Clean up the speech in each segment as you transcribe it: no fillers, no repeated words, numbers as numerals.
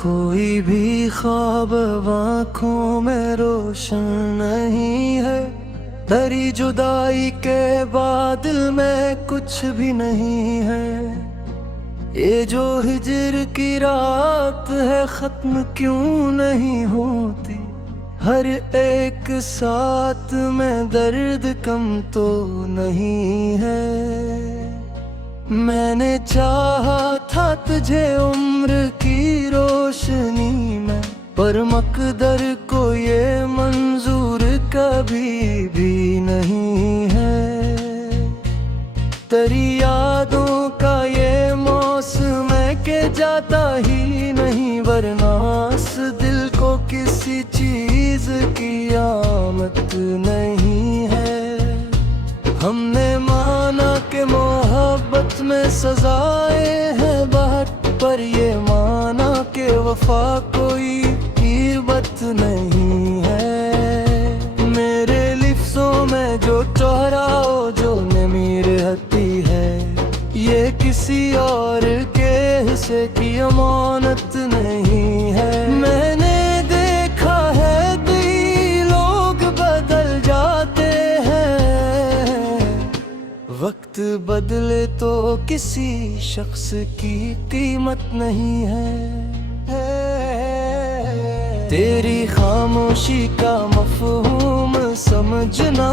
कोई भी ख्वाब आँखों में रोशन नहीं है। तेरी जुदाई के बाद दिल में कुछ भी नहीं है। ये जो हिजर की रात है खत्म क्यों नहीं होती। हर एक साथ में दर्द कम तो नहीं है। मैंने चाहा था तुझे उम्र की रोशनी में, पर मकदर को ये मंजूर कभी भी नहीं है। तेरी यादों का ये मौसम है कि जाता ही नहीं, वरना इस दिल को किसी चीज की आमद नहीं है। हमने माना कि मोहब्बत में सजाएं हैं बाट, पर ये माना कि वफा कोई कीमत नहीं है। मेरे लिफ्ज़ों में जो ठहराओ जो नमी रहती है, ये किसी और के हिस्से की अमानत नहीं है। मैंने देखा है कई लोग बदल जाते हैं, वक्त बदले तो किसी शख्स की कीमत नहीं है। तेरी खामोशी का मफहूम समझना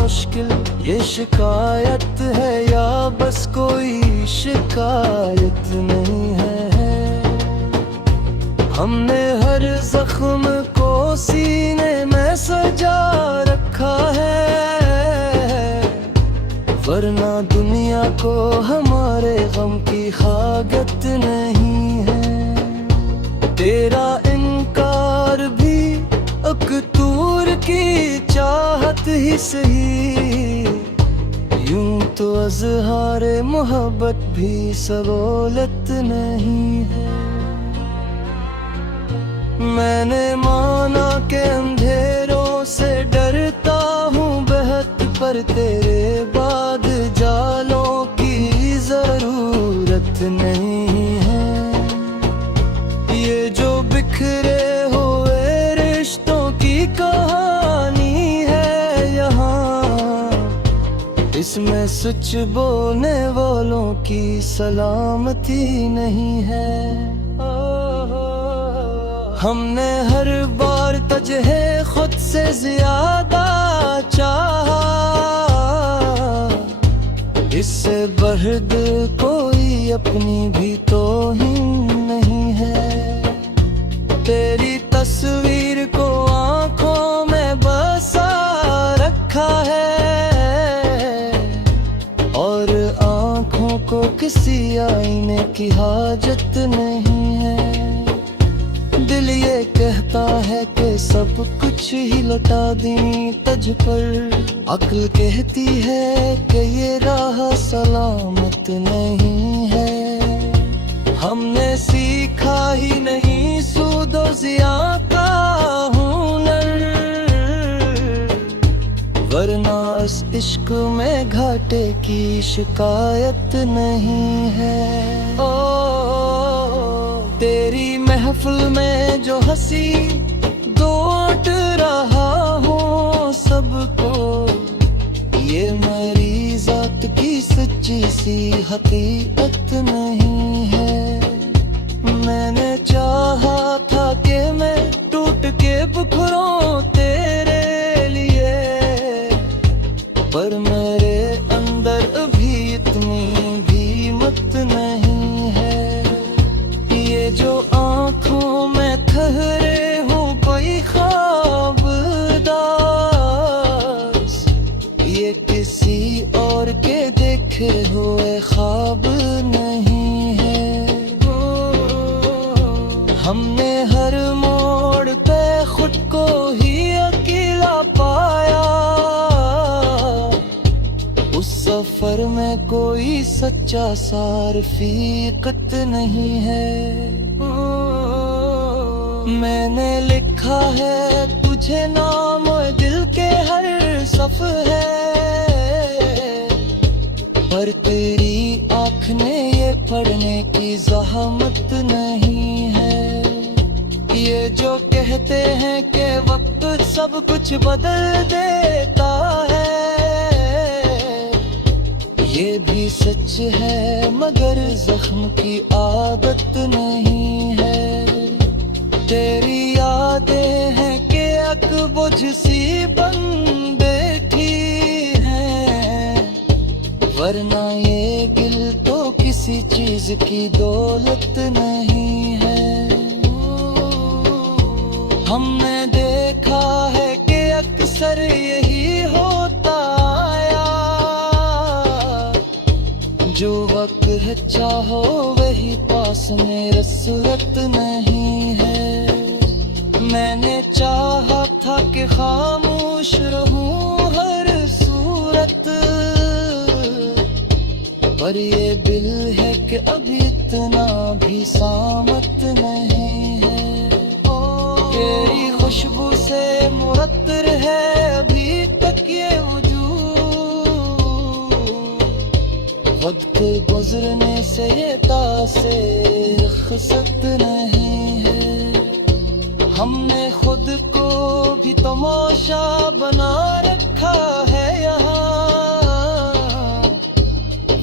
मुश्किल, ये शिकायत है या बस कोई शिकायत नहीं है। हमने हर जख्म को सीने में सजा रखा है, वरना दुनिया को हमारे गम की खागत नहीं है। तेरा इनकार भी अकतूर की चाहत ही सही, यूं तो अज़हारे मोहब्बत भी सरोलत नहीं है। मैंने माना कि अंधेरों से डरता हूँ बेहद, पर तेरे बाद जालों की जरूरत नहीं है। ये जो बिखरे हुए रिश्तों की कहानी है यहाँ, इसमें सच बोलने वालों की सलामती नहीं है। हमने हर बार तुझे खुद से ज्यादा चाहा, इससे बढ़ कोई अपनी भी तौहीन नहीं है। तेरी तस्वीर को आंखों में बसा रखा है, और आंखों को किसी आईने की हाजत नहीं है। दिल ये कहता है कि सब कुछ ही लौटा दी तुझ पर, अक्ल कहती है कि ये राह सलामत नहीं है। हमने सीखा ही नहीं सूदो ज़िया का हुनर, वरना इस इश्क में घाटे की शिकायत नहीं है। तेरी महफिल में जो हंसी दौट रहा हूँ सबको, ये मेरी जात की सच्ची सी हकीकत नहीं है। मैंने चाहा था कि मैं टूट के बिखरूं तेरे लिए, पर मेरे अंदर अभी इतनी भी हिम्मत नहीं है। ये जो आँखों में ठहरे हूँ कोई ख्वाब दास, ये किसी और के देखे हुए ख्वाब नहीं है। हमने हर मोड़ पे खुद को ही अकेला पाया, उस सफर में कोई सच्चा सारफीकत नहीं है। मैंने लिखा है तुझे नाम दिल के हर सफ़हे, पर तेरी आँख ने ये पढ़ने की ज़हमत नहीं है। सब कुछ बदल देता है। ये भी सच है मगर जख्म की आदत नहीं है। तेरी यादें हैं कि अकबुझ सी बन बैठी हैं, वरना ये गिल तो किसी चीज की दौलत नहीं है। हमने देखा है कि अक्सर यही होता आया, जो वक्त है चाहो वही पास मेरा सूरत नहीं है। मैंने चाहा था कि खामोश रहूं हर सूरत, पर ये दिल है कि अभी इतना भी सामत नहीं है। तेरी खुशबू से मुअत्तर है अभी तक ये वजूद, वक्त गुजरने से ये तासीर रुखसत नहीं है। हमने खुद को भी तमाशा बना रखा है यहाँ,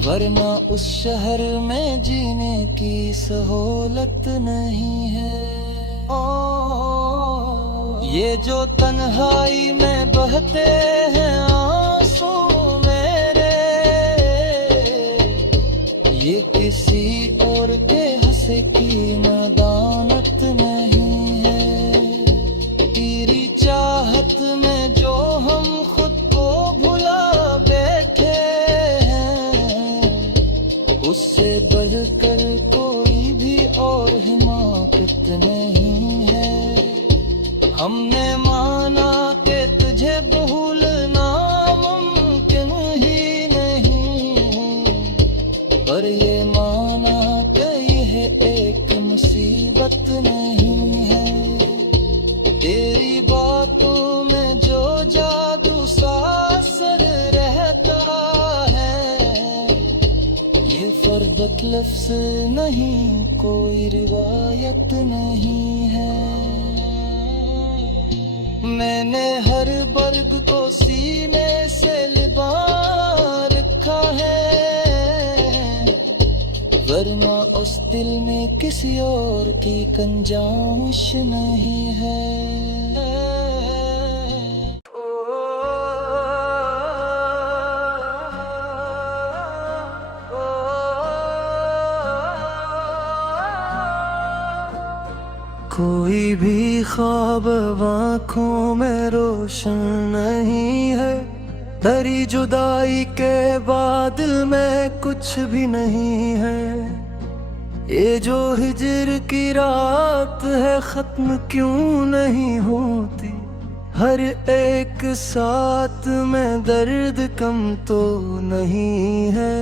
वरना उस शहर में जीने की सहूलत नहीं है। ये जो तन्हाई में बहते हैं आंसू मेरे, ये किसी और के हंसे की नादानत नहीं है। तेरी चाहत में जो हम खुद को भुला बैठे हैं, उससे बढ़कर कोई भी और हिमाकत नहीं है। हमने माना कि तुझे भूलना मुमकिन ही नहीं, पर ये माना कि यह एक मुसीबत नहीं है। तेरी बातों में जो जादू सा असर रहता है, ये फर्दत लफ्ज़ नहीं कोई रिवायत नहीं है। मैंने हर बर्ग को सीने से लिबा रखा है, वरना उस दिल में किसी और की कंजाउश नहीं है। कोई भी ख्वाब आँखों में रोशन नहीं है, तेरी जुदाई के बाद दिल में कुछ भी नहीं है। ये जो हिजर की रात है खत्म क्यों नहीं होती, हर एक साथ में दर्द कम तो नहीं है।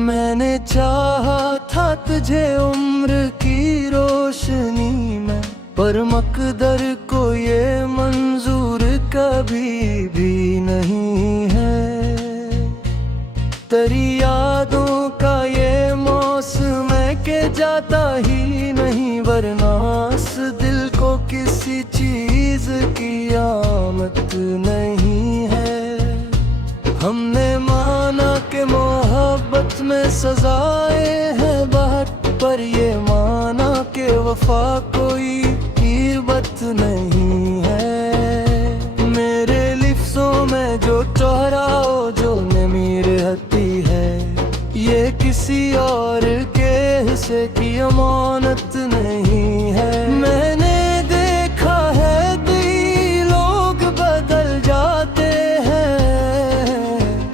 मैंने चाहा था तुझे उम्र की रोशनी में, पर मकदर को ये मंजूर कभी भी नहीं है। तेरी यादों का ये मौसम है कि जाता ही नहीं, वरना इस दिल को किसी चीज की आमद नहीं है। हमने माना कि मोहब्बत में सजाएं हैं बाट, पर ये माना कि वफा कोई कीमत नहीं है। मेरे लिफ्ज़ों में जो ठहराओ जो नमी रहती है, ये किसी और के हिस्से की अमानत नहीं है। मैंने देखा है लोग बदल जाते हैं,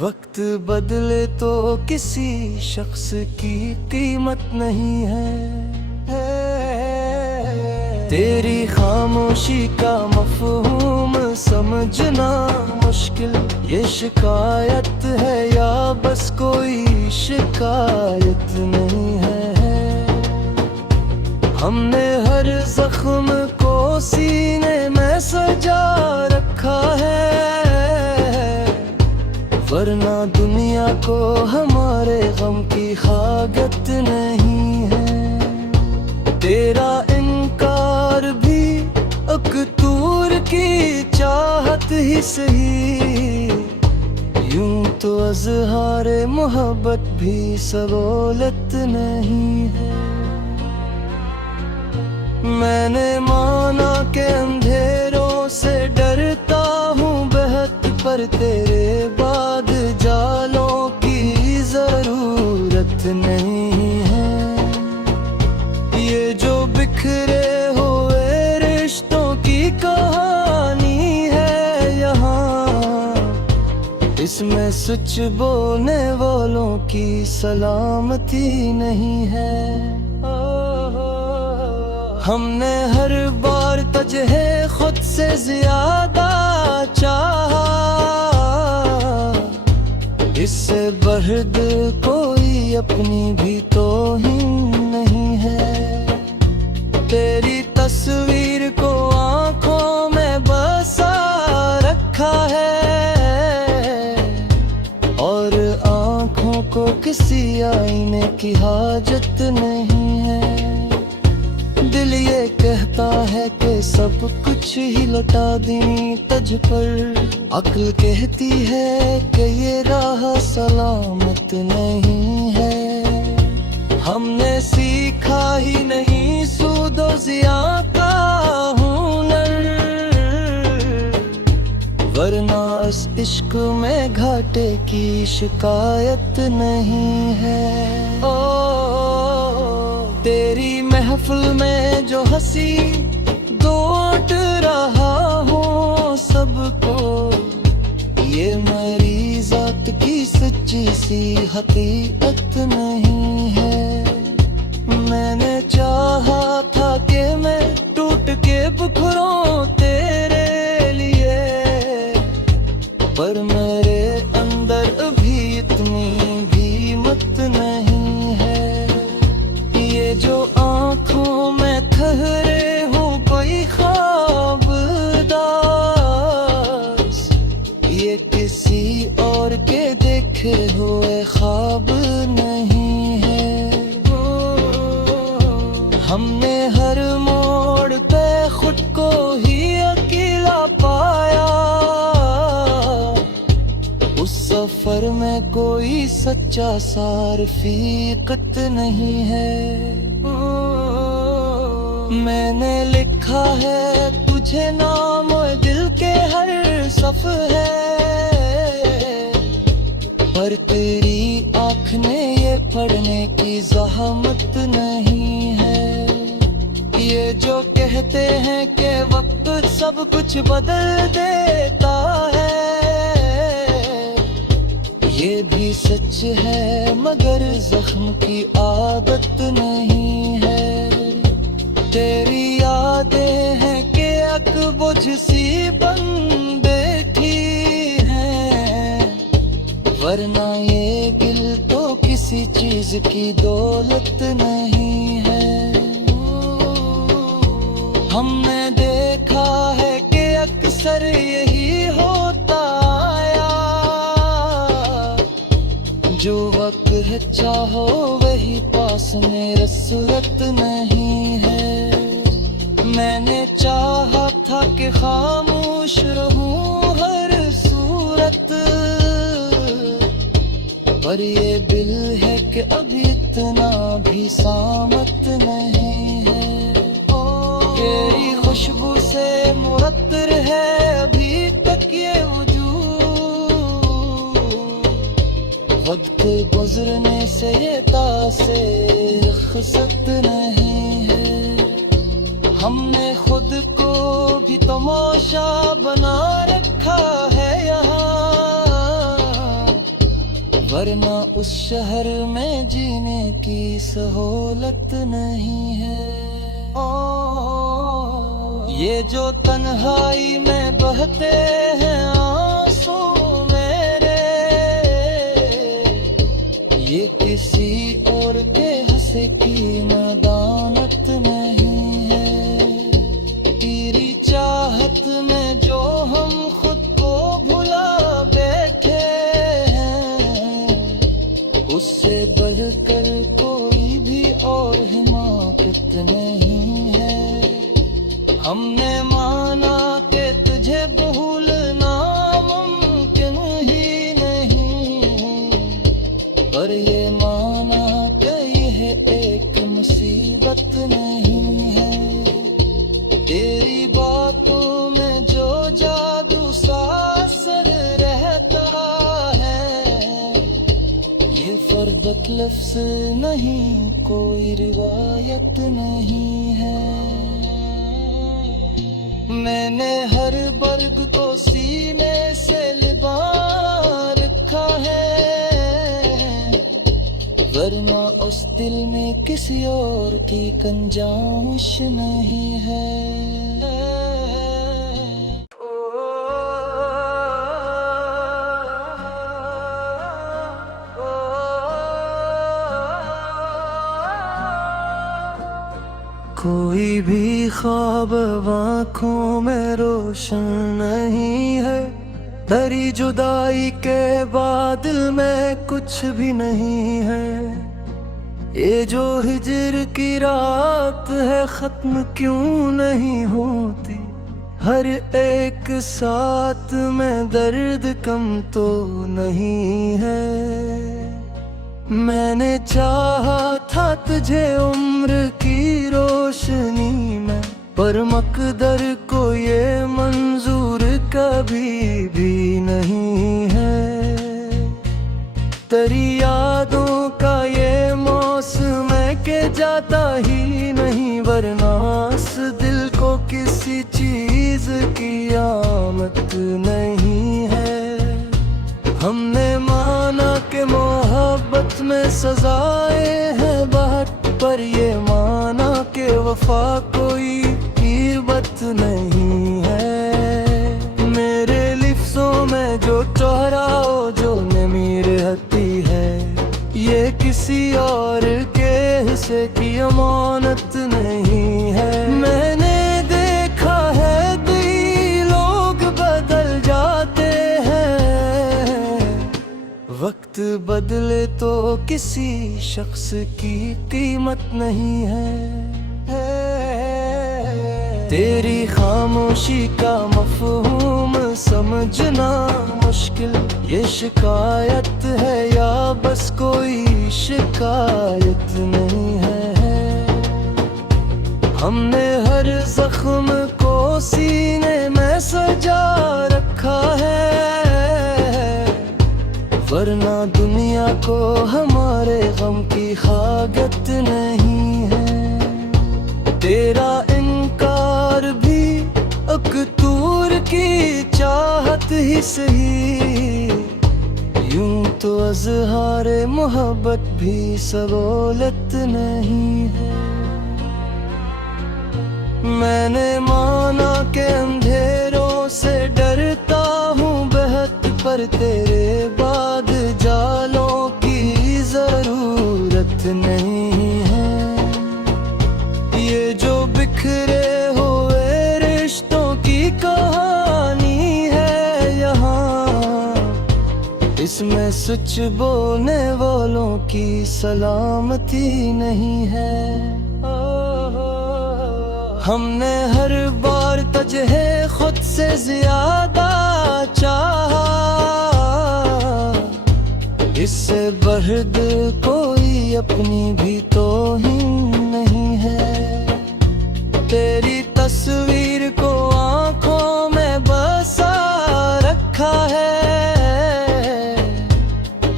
वक्त बदले तो किसी शख्स की कीमत नहीं है। तेरी खामोशी का मफ़हूम समझना मुश्किल, ये शिकायत है या बस कोई शिकायत नहीं है। हमने हर जख्म को सीने में सजा रखा है, वरना दुनिया को हमारे गम की खागत नहीं है। तेरा इनकार भी की चाहत ही सही, यूं तो अज़हारे मोहब्बत भी सरोलत नहीं है। मैंने माना के अंधेरों से डरता हूँ बेहद, पर तेरे बाद जालों की जरूरत नहीं है। ये जो बिखरे हुए रिश्तों की कहानी है यहाँ, इसमें सच बोलने वालों की सलामती नहीं है। हमने हर बार तुझे खुद से ज्यादा चाहा, इससे बढ़ दिल कोई अपनी भी तो ही नहीं है। तेरी तस्वीर को आंखों में बसा रखा है, और आंखों को किसी आईने की हाजत नहीं है। दिल ये कहता है कि सब कुछ ही लौटा दी तुझ पर, अक्ल कहती है कि ये राह सलामत नहीं है। हमने सीखा ही नहीं सूदो ज़िया का हुनर, वरना इस इश्क में घाटे की शिकायत नहीं है। तेरी महफिल में जो हंसी दौट रहा हूँ सबको, ये मेरी जात की सच्ची सी हकीकत नहीं है। मैंने चाहा था कि मैं टूट के बिखरूं तेरे लिए, पर मेरे अंदर अभी इतनी भी हिम्मत नहीं है। ये जो आँखों में ठहरे हो कोई ख्वाब दास, ये किसी और के देखे हुए ख्वाब नहीं है। हमने हर मोड़ पे खुद को ही अकेला पाया, उस सफर में कोई सच्चा सार फीकत नहीं है। मैंने लिखा है तुझे नाम दिल के हर सफ़े, पर तेरी आँख ने ये पढ़ने की ज़हमत नहीं है। ये जो कहते हैं कि वक्त सब कुछ बदल देता है, ये भी सच है मगर जख्म की आदत नहीं है। तेरी यादें हैं कि अकबुझ सी बन बैठी हैं, वरना ये गिल तो किसी चीज की दौलत नहीं है। हमने देखा है कि अक्सर यही होता आया, जो वक्त है चाहो वही पास मेरे सूरत नहीं है। मैंने चाहा था कि खामोश रहूं हर सूरत, पर ये दिल है कि अभी इतना भी सामत नहीं है। तेरी खुशबू से मुअत्तर है अभी तक ये वजूद, वक्त गुजरने से ये तासीर खसत नहीं है। हमने खुद को भी तमाशा बना रखा है यहाँ, वरना उस शहर में जीने की सहूलत नहीं है। ये जो तन्हाई में बहते हैं आंसू मेरे, ये किसी और के हंसे की नादानत नहीं है। तेरी चाहत में जो हम खुद को भुला बैठे हैं, उससे बढ़कर कोई भी और हिमाकत नहीं है। हमने माना कि लफ्ज़ नहीं, कोई रिवायत नहीं है। मैंने हर बर्ग को सीने से लिबा रखा है, वरना उस दिल में किसी और की कंजाइश नहीं है। कोई भी ख्वाब आँखों में रोशन नहीं है, तेरी जुदाई के बादल में कुछ भी नहीं है। ये जो हिजर की रात है खत्म क्यों नहीं होती, हर एक साथ में दर्द कम तो नहीं है। मैंने चाहा था तुझे उम्र की रोशनी में, पर मकदर को ये मंजूर कभी भी नहीं है। तेरी यादों का ये मौसम है कि जाता ही नहीं, वरना इस दिल को किसी चीज की आमद नहीं है। हमने माना कि मोहब्बत में सजाएं हैं बाट, पर ये माना कि वफा कोई कीमत नहीं है। मेरे लिफ्ज़ों में जो ठहराओ, जो नमी रहती है, ये किसी और के हिस्से की अमानत नहीं है। मैंने देखा है लोग बदल जाते हैं, वक्त बदले तो किसी शख्स की कीमत नहीं है। तेरी खामोशी का मफहूम समझना मुश्किल, ये शिकायत है या बस कोई शिकायत नहीं है। हमने हर जख्म को सीने में सजा रखा है, वरना दुनिया को हमारे गम की खागत नहीं है। तेरा इनकार भी अकतूर की चाहत ही सही, यूं तो अज़हारे मोहब्बत भी सरोलत नहीं है। मैंने माना कि अंधेरों से डरता हूँ बेहद, पर तेरे बाद जालों की जरूरत नहीं है। ये जो बिखरे हुए रिश्तों की कहानी है यहाँ, इसमें सच बोलने वालों की सलामती नहीं है। हमने हर बार तुझे खुद से ज्यादा चाहा, इससे बढ़ दिल कोई अपनी भी तो ही नहीं है। तेरी तस्वीर को आंखों में बसा रखा है,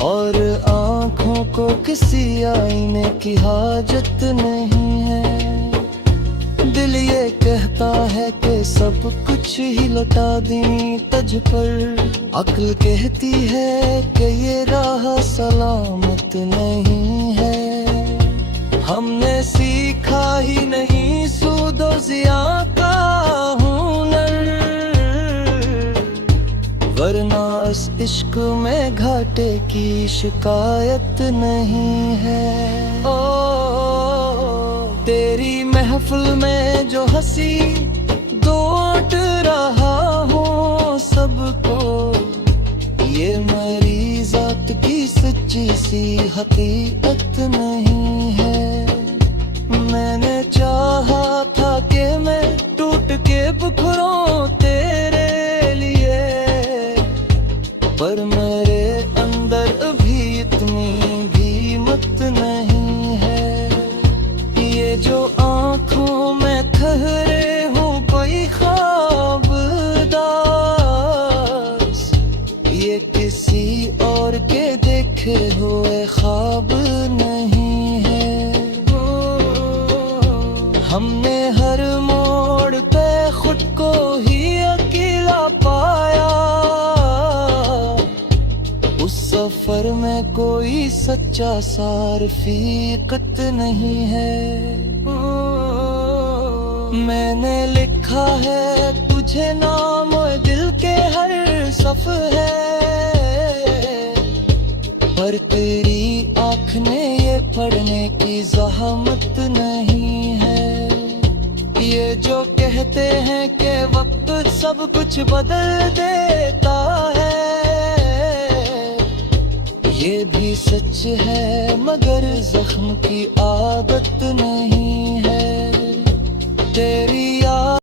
और आंखों को किसी आईने की हाजत नहीं है। दिल ये कहता है कि सब कुछ ही लौटा दी तुझ पर, अक्ल कहती है कि ये राह सलामत नहीं है। हमने सीखा ही नहीं सूदो ज़िया का हुनर, वरना इस इश्क में घाटे की शिकायत नहीं है। तेरी महफिल में जो हंसी दौट रहा हूँ सबको, ये मेरी जात की सच्ची सी हकीकत नहीं है। मैंने चाहा था कि मैं टूट के बिखरूं तेरे लिए, पर मेरे अंदर अभी इतनी भी हिम्मत नहीं है। ये जो आँखों में ठहरे हूँ कोई ख्वाब दास, ये किसी और के देखे हुए ख्वाब में कोई सच्चा सार फीकत नहीं है। मैंने लिखा है तुझे नाम दिल के हर सफ है, पर तेरी आँख ने ये पढ़ने की ज़हमत नहीं है। ये जो कहते हैं कि वक्त सब कुछ बदल देता है, ये भी सच है मगर जख्म की आदत नहीं है। तेरी